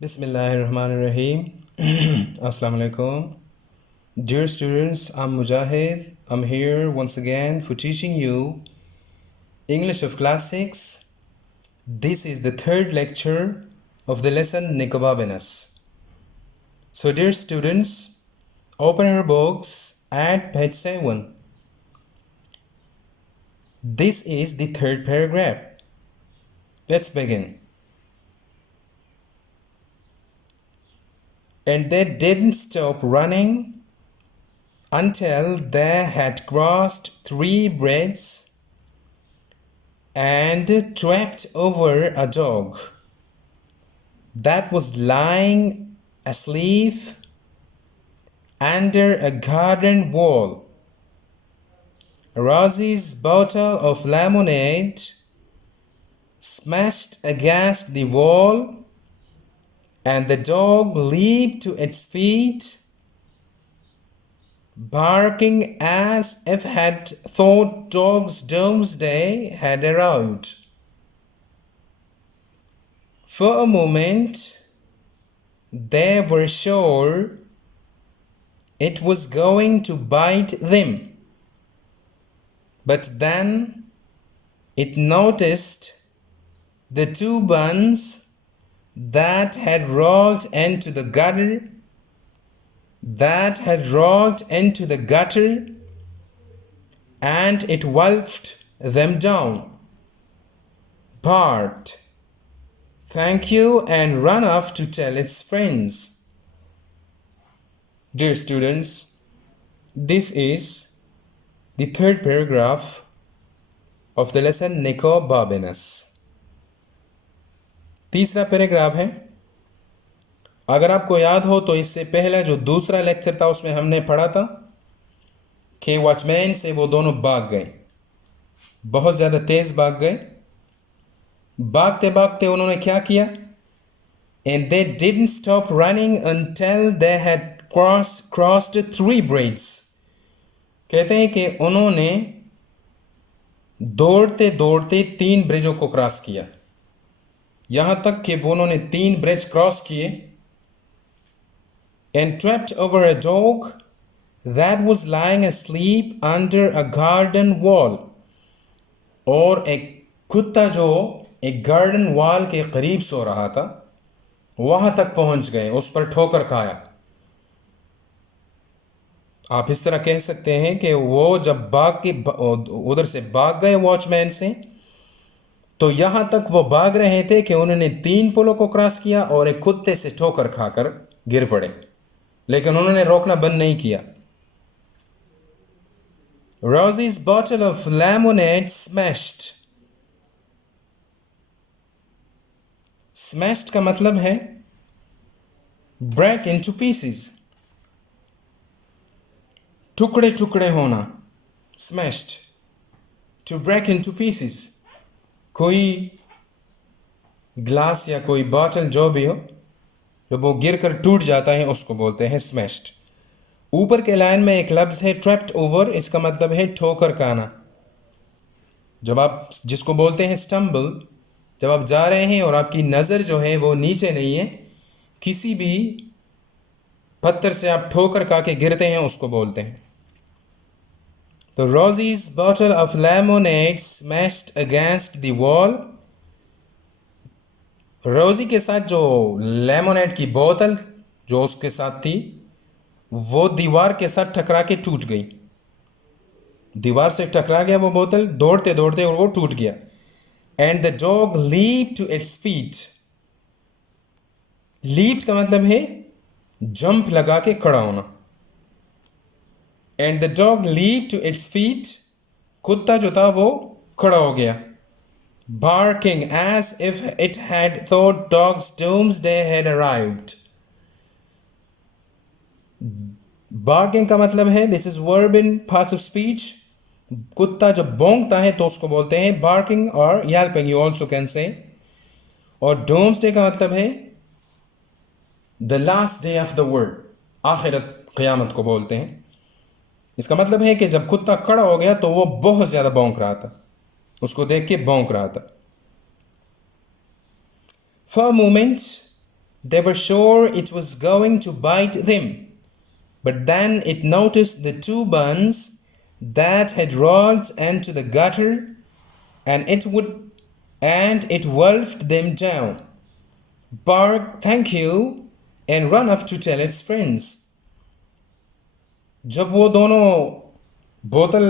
Bismillahirrahmanirrahim. Assalamu alaikum. Dear students, I'm Mujahid. I'm here once again for teaching you English of Class 6. This is the third lecture of the lesson Nikobabenas. So, dear students, open your books at page 7. This is the third paragraph. Let's begin. And they didn't stop running until they had crossed 3 bridges and tripped over a dog that was lying asleep under a garden wall. Rosie's bottle of lemonade smashed against the wall, and the dog leaped to its feet, barking as if it had thought dog's doomsday had arrived. For a moment, they were sure it was going to bite them. But then it noticed the 2 buns that had rolled into the gutter, and it wolfed them down, barked, "Thank you," and ran off to tell its friends. Dear students, this is the third paragraph of the lesson Nikobabenas. तीसरा paragraph है. अगर आपको याद हो तो इससे पहला जो दूसरा लेक्चर था उसमें हमने पढ़ा था कि वॉचमैन से वो दोनों भाग गए, बहुत ज़्यादा तेज़ भाग गए. भागते भागते उन्होंने क्या किया? And they didn't stop running until they had crossed 3 bridges. कहते हैं कि उन्होंने दौड़ते दौड़ते 3 ब्रिजों को क्रॉस किया, यहाँ तक कि वो उन्होंने 3 ब्रिज क्रॉस किए. And tripped over a dog that was lying asleep under a garden wall. और एक कुत्ता जो एक गार्डन वॉल के करीब सो रहा था, वहां तक पहुंच गए, उस पर ठोकर खाया. आप इस तरह कह सकते हैं कि वो जब उधर से भाग गए वॉचमैन से, तो यहां तक वो भाग रहे थे कि उन्होंने 3 पुलों को क्रॉस किया और एक कुत्ते से ठोकर खाकर गिर पड़े, लेकिन उन्होंने रोकना बंद नहीं किया. Rosie's bottle of lemonade smashed. Smashed का मतलब है break into pieces, टुकड़े टुकड़े होना. Smashed, to break into pieces. कोई ग्लास या कोई बॉटल जो भी हो, जब वो गिरकर टूट जाता है उसको बोलते हैं स्मैश्ड. ऊपर के लाइन में एक लफ्ज़ है ट्रैप्ड ओवर, इसका मतलब है ठोकर खाना. जब आप जिसको बोलते हैं स्टम्बल, जब आप जा रहे हैं और आपकी नज़र जो है वो नीचे नहीं है, किसी भी पत्थर से आप ठोकर खा के गिरते हैं, उसको बोलते हैं. तो Rosie's bottle of lemonade smashed against the wall. रोजी के साथ जो लेमोनेड की बोतल जो उसके साथ थी, वो दीवार के साथ टकरा के टूट गई. दीवार से टकरा गया वो बोतल दौड़ते दौड़ते, और वो टूट गया. And the dog leaped to its feet. Leaped का मतलब है जंप लगा के खड़ा होना. And the dog leaped to its feet, कुत्ता जो था वो खड़ा हो गया. barking as if it had thought dog's doomsday had arrived. barking का मतलब है this is verb in parts of speech. कुत्ता जब भौंकता है तो उसको बोलते हैं barking और yelping, you also can say. और doomsday का मतलब है the last day of the world, आखिरत क़यामत को बोलते हैं. इसका मतलब है कि जब कुत्ता खड़ा हो गया तो वो बहुत ज़्यादा भौंक रहा था, उसको देख के भौंक रहा था। For a moment, they were sure it was going to bite them, but then it noticed the two buns that had rolled into the gutter, and it wolfed them down, barked thank you, and run off to tell its friends. जब वो दोनों बोतल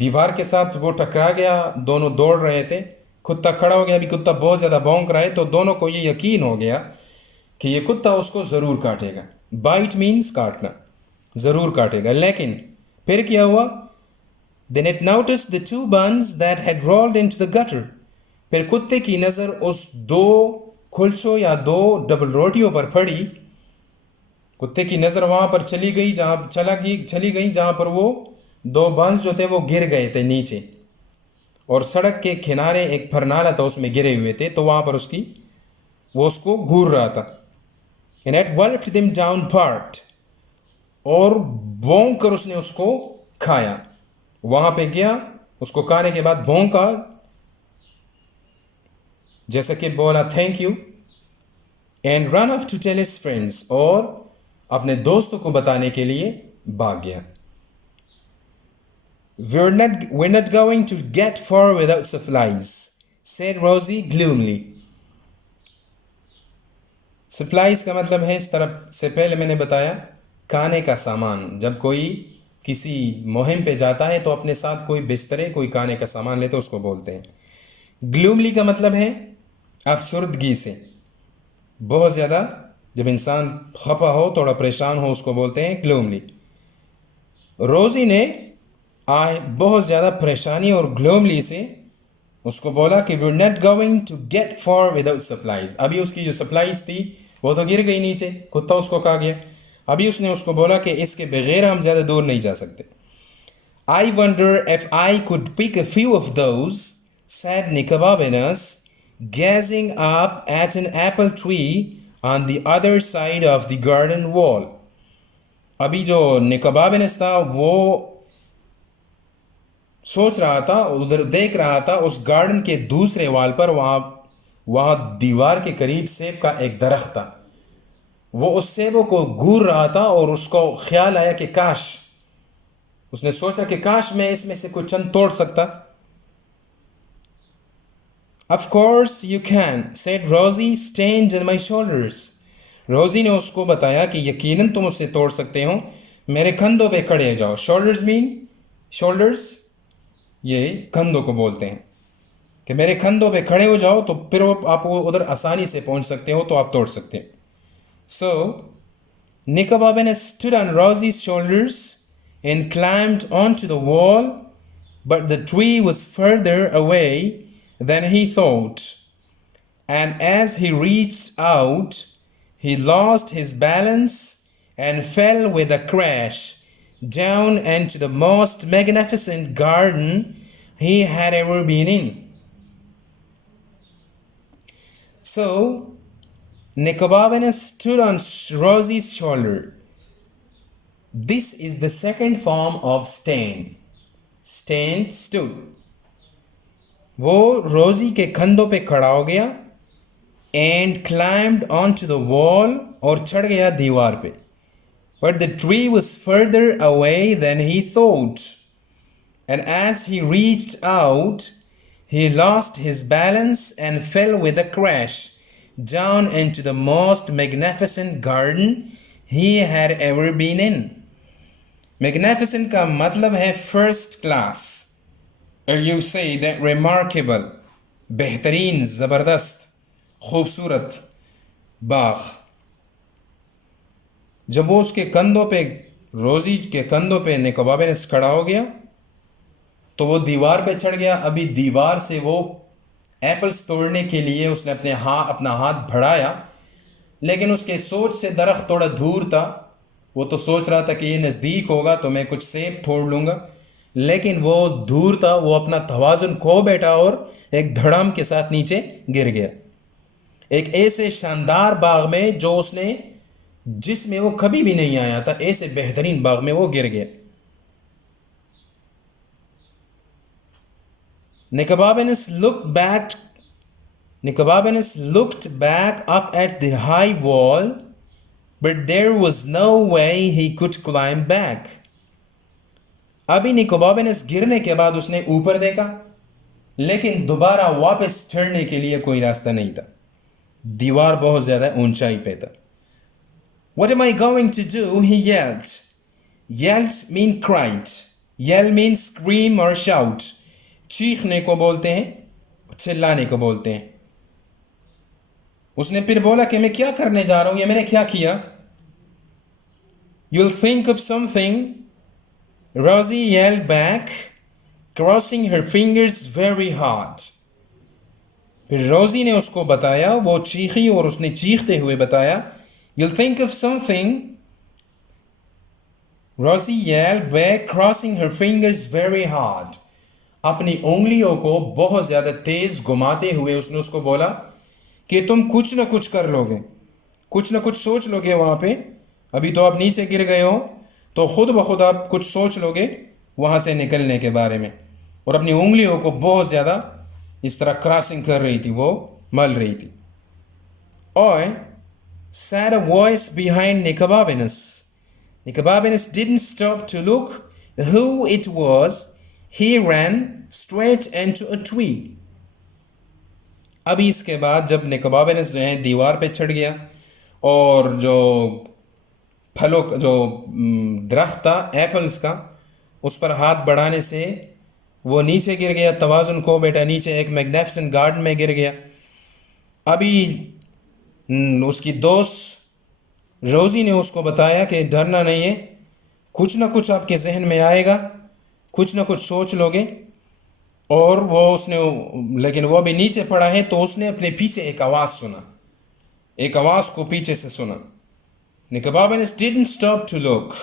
दीवार के साथ वो टकरा गया, दोनों दौड़ रहे थे, कुत्ता खड़ा हो गया, अभी कुत्ता बहुत ज़्यादा भौंक रहा है, तो दोनों को ये यकीन हो गया कि ये कुत्ता उसको ज़रूर काटेगा। बाइट मीन्स काटना, ज़रूर काटेगा। लेकिन फिर क्या हुआ? Then it noticed the two buns that had rolled into the gutter. फिर कुत्ते की नज़र उस दो कुलचों या दो डबल रोटियों पर पड़ी। कुत्ते की नज़र वहाँ पर चली गई जहाँ पर वो दो बंस जो थे वो गिर गए थे नीचे, और सड़क के किनारे एक फरनाला था, उसमें गिरे हुए थे, तो वहाँ पर वो उसको घूर रहा था। And it wolfed them down part, और भौंक कर उसने उसको खाया। वहाँ पे गया, उसको खाने के बाद भौंका, जैसा कि बोला thank you, and run off to tell his friends, और अपने दोस्तों को बताने के लिए भाग गया। We're not going to get far without supplies, said Rosie gloomily. Supplies का मतलब है, इस तरफ से पहले मैंने बताया, खाने का सामान। जब कोई किसी मुहिम पे जाता है तो अपने साथ कोई बिस्तरे, कोई खाने का सामान लेते, उसको बोलते हैं। ग्लूमली का मतलब है अफसुर्दगी से, बहुत ज़्यादा जब इंसान खफा हो, थोड़ा परेशान हो, उसको बोलते हैं ग्लूमली। रोज़ी ने बहुत ज़्यादा परेशानी और ग्लूमली से उसको बोला कि we're not going to get far without supplies। अभी उसकी जो सप्लाईज थी वो तो गिर गई नीचे, कुत्ता उसको खा गया। अभी उसने उसको बोला कि इसके बगैर हम ज़्यादा दूर नहीं जा सकते। I wonder if I could pick a few of those, said Nicobarbenus, gazing up at an apple tree on the other side of the garden wall। अभी जो निकोबार्बेनस था वो सोच रहा था, उधर देख रहा था, उस गार्डन के दूसरे वाल पर, वहाँ दीवार के करीब सेब का एक दरख्त था। वो उस सेबों को घूर रहा था और उसको ख्याल आया कि काश, उसने सोचा कि काश मैं इसमें से कुछ चंद तोड़ सकता। Of course you can, said Rosie, stand on my shoulders। रोजी ने उसको बताया कि यकीनन तुम उससे तोड़ सकते हो, मेरे कंधों पे खड़े जाओ। शोल्डर्स मीन, शोल्डर्स ये कंधों को बोलते हैं, कि मेरे कंधों पे खड़े हो जाओ, तो फिर आप वो उधर आसानी से पहुंच सकते हो, तो आप तोड़ सकते हैं। So Nicobarbenus stood on Rosie's shoulders and climbed onto the wall, but the tree was further away than he thought, and as he reached out, he lost his balance and fell with a crash down into the most magnificent garden he had ever been in. So Nicobarbenus stood on Rosie's shoulder. This is the second form of stand. Stand, stood. वो रोजी के कंधों पे खड़ा हो गया, and climbed onto the wall, और चढ़ गया दीवार पे। But the tree was further away than he thought, and as he reached out, he lost his balance and fell with a crash down into the most magnificent garden he had ever been in. Magnificent का मतलब है first class, or you say that remarkable, बेहतरीन, ज़बरदस्त, खूबसूरत बाग। जब वो उसके कंधों पे, रोजी के कंधों पे निकोबार्बेनस खड़ा हो गया, तो वो दीवार पे चढ़ गया। अभी दीवार से वो एप्पल्स तोड़ने के लिए उसने अपना हाथ बढ़ाया, लेकिन उसके सोच से दरख्त थोड़ा दूर था। वो तो सोच रहा था कि ये नज़दीक होगा तो मैं कुछ सेब तोड़ लूँगा, लेकिन वो दूर था। वो अपना तवाज़ुन खो बैठा और एक धड़ाम के साथ नीचे गिर गया, एक ऐसे शानदार बाग में जिसमें वो कभी भी नहीं आया था। ऐसे बेहतरीन बाग में वो गिर गया। Nicobarbanus looked back up at the high wall, but there was no way he could climb back. अभी निकोबार्बेनस गिरने के बाद उसने ऊपर देखा, लेकिन दोबारा वापस चढ़ने के लिए कोई रास्ता नहीं था। दीवार बहुत ज्यादा ऊंचाई पे था। What am I going to do? He yelled. Yelled mean cried. Yell means scream or shout. चीखने को बोलते हैं, चिल्लाने को बोलते हैं। उसने फिर बोला कि मैं क्या करने जा रहा हूं, ये मैंने क्या किया? You'll think of something. Rosie yelled back, crossing her fingers very hard. फिर रोजी ने उसको बताया, वो चीखी और उसने चीखते हुए बताया, You'll think of something. Rosie yelled back, crossing her fingers very hard. अपनी उंगलियों को बहुत ज्यादा तेज घुमाते हुए उसने उसको बोला कि तुम कुछ ना कुछ कर लोगे, कुछ ना कुछ सोच लोगे वहां पे। अभी तो आप नीचे गिर गए हो, तो खुद ब खुद आप कुछ सोच लोगे वहां से निकलने के बारे में। और अपनी उंगलियों को बहुत ज्यादा इस तरह क्रॉसिंग कर रही थी, वो मल रही थी। और said a voice behind Nicobarbanus. Nicobarbanus didn't stop to look who it was. He ran straight into a tree. अभी इसके बाद जब निकोबार्बेनस जो है दीवार पे चढ़ गया और जो फलों जो दरख्त था एप्पल्स का, उस पर हाथ बढ़ाने से वो नीचे गिर गया, तवाज़ुन खो बैठा नीचे, एक मैग्निफिसेंट गार्डन में गिर गया। अभी उसकी दोस्त रोजी ने उसको बताया कि डरना नहीं है, कुछ ना कुछ आपके जहन में आएगा, कुछ ना कुछ सोच लोगे। और वो उसने, लेकिन वो भी नीचे पड़ा है, तो उसने अपने पीछे एक आवाज सुना, एक आवाज को पीछे से सुना। Nicobarbanus didn't stop to look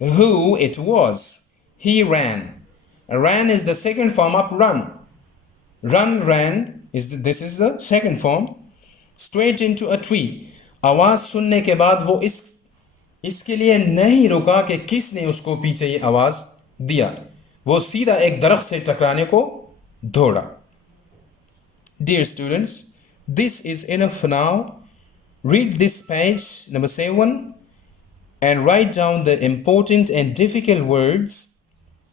who it was. He ran. Ran is the second form of run. Ran this is the second form. Straight into a tree. आवाज सुनने के बाद वो इसके लिए नहीं रुका कि किसने उसको पीछे ये आवाज दिया, वो सीधा एक दरख्त से टकराने को दौड़ा। Dear students, this is enough now. Read this page number 7 and write down the important and difficult words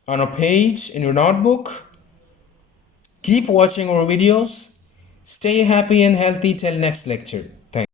on a page in your notebook. Keep watching our videos. Stay happy and healthy till next lecture. Thank you.